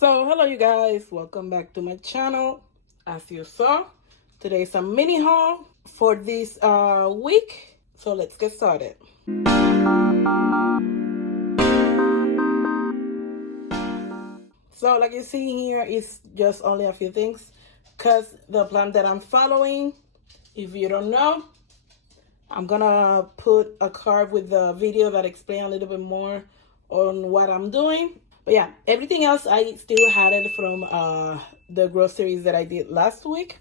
So hello you guys, welcome back to my channel. As you saw, today is a mini haul for this week, so let's get started. So like you see here, it's just only a few things because the plan that I'm following, if you don't know, I'm gonna put a card with the video that explains a little bit more on what I'm doing. But yeah, everything else I still had it from the groceries that I did last week.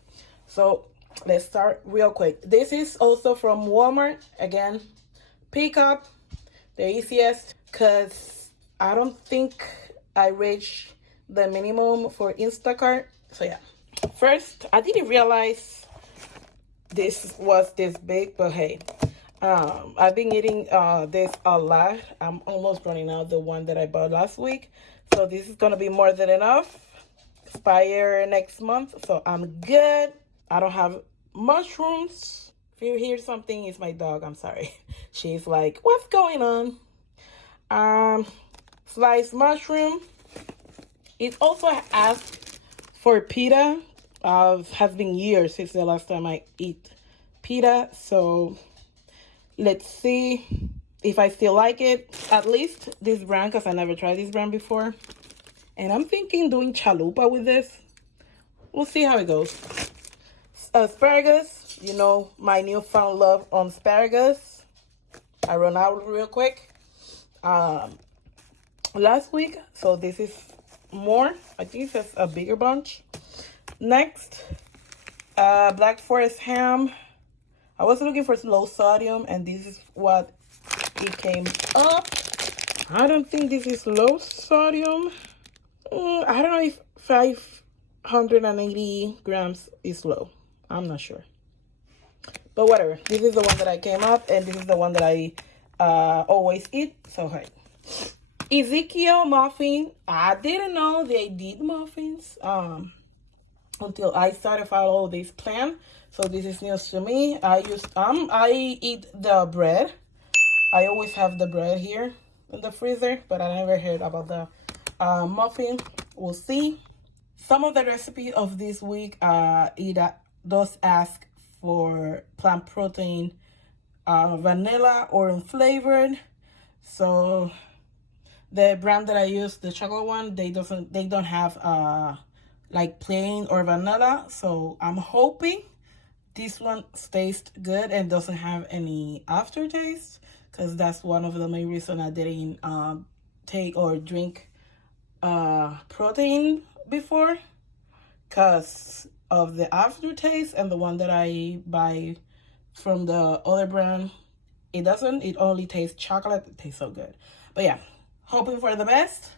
So let's start real quick. This is also from Walmart. Again, pickup, the easiest, because I don't think I reached the minimum for Instacart. So yeah, first, I didn't realize this was this big, but hey, I've been eating this a lot. I'm almost running out the one that I bought last week, so this is gonna be more than enough. Expire next month, so I'm good. I don't have mushrooms. If you hear something, it's my dog. I'm sorry. She's like, what's going on? Sliced mushroom. It also asked for pita. Has been years since the last time I eat pita, so let's see if I still like it. At least this brand, because I never tried this brand before. And I'm thinking doing chalupa with this. We'll see how it goes. Asparagus, you know, my newfound love on asparagus. I run out real quick last week, so this is more. I think it says a bigger bunch. Next, Black Forest ham. I was looking for low sodium, and this is what it came up. I don't think this is low sodium. I don't know if 580 grams is low. I'm not sure. But whatever. This is the one that I came up, and this is the one that I always eat. So, hey. Ezekiel muffin. I didn't know they did muffins until I started follow this plan. So this is news to me. I eat the bread. I always have the bread here in the freezer, but I never heard about the muffin. We'll see. Some of the recipe of this week it does ask for plant protein, vanilla or unflavored. So the brand that I use, the chocolate one, they don't have like plain or vanilla. So I'm hoping this one tastes good and doesn't have any aftertaste, because that's one of the main reasons I didn't take or drink protein before, because of the aftertaste. And the one that I buy from the other brand, it doesn't. It only tastes chocolate. It tastes so good. But yeah, hoping for the best.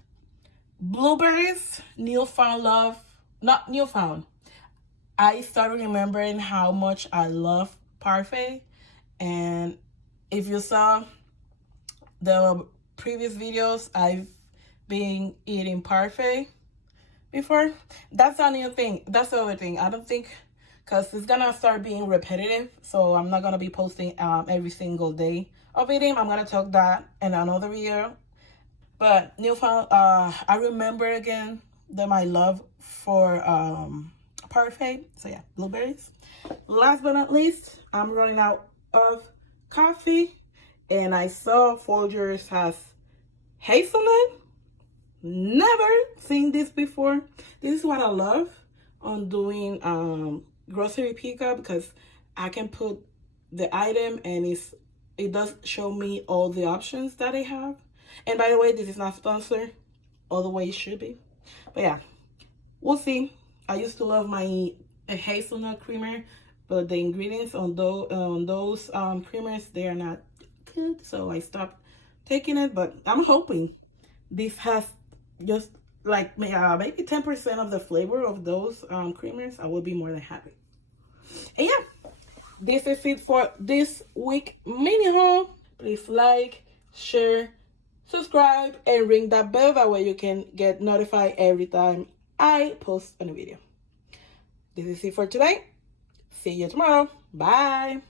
Blueberries, newfound love. Not newfound. I started remembering how much I love parfait, and if you saw the previous videos, I've been eating parfait before. That's a new thing. That's the other thing. I don't think, because it's gonna start being repetitive, so I'm not gonna be posting every single day of eating. I'm gonna talk that in another video. But newfound, I remember again that my love for parfait. So yeah, blueberries. Last but not least, I'm running out of coffee, and I saw Folgers has hazelnut. Never seen this before. This is what I love on doing grocery pickup, because I can put the item and it does show me all the options that they have. And by the way, this is not sponsored, all the way it should be. But yeah, we'll see. I used to love my hazelnut creamer, but the ingredients on those creamers, they are not good, so I stopped taking it. But I'm hoping this has just like maybe 10% of the flavor of those creamers. I will be more than happy. And yeah, this is it for this week mini haul. Please like, share, subscribe, and ring that bell. That way you can get notified every time I post a new video. This is it for today. See you tomorrow. Bye.